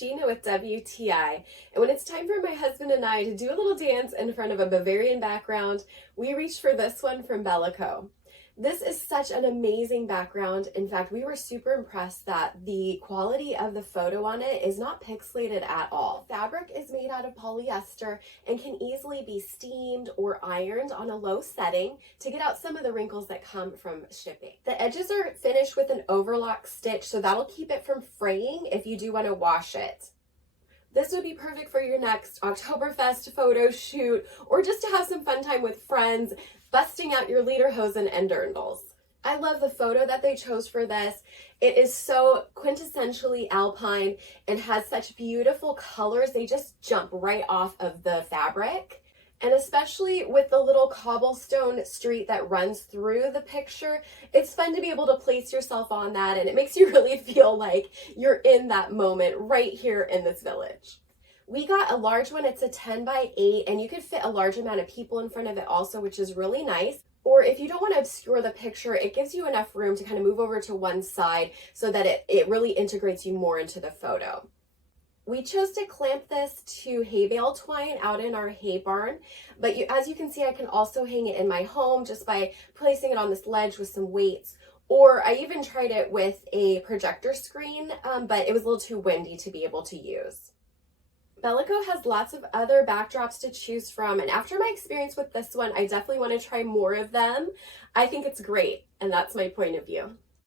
Gina with WTI, and when it's time for my husband and I to do a little dance in front of a Bavarian background, we reached for this one from BELECO. This is such an amazing background. In fact, we were super impressed that the quality of the photo on it is not pixelated at all. The fabric is made out of polyester and can easily be steamed or ironed on a low setting to get out some of the wrinkles that come from shipping. The edges are finished with an overlock stitch, so that'll keep it from fraying if you do want to wash it. This would be perfect for your next Oktoberfest photo shoot or just to have some fun time with friends, busting out your lederhosen and dirndls. I love the photo that they chose for this. It is so quintessentially alpine and has such beautiful colors. They just jump right off of the fabric. And especially with the little cobblestone street that runs through the picture, it's fun to be able to place yourself on that, and it makes you really feel like you're in that moment right here in this village. We got a large one. It's a 10 by 8, and you could fit a large amount of people in front of it also, which is really nice. Or if you don't want to obscure the picture, it gives you enough room to kind of move over to one side so that it really integrates you more into the photo. We chose to clamp this to hay bale twine out in our hay barn, but as you can see, I can also hang it in my home just by placing it on this ledge with some weights. Or I even tried it with a projector screen, but it was a little too windy to be able to use. BELECO has lots of other backdrops to choose from, and after my experience with this one, I definitely want to try more of them. I think it's great, and that's my point of view.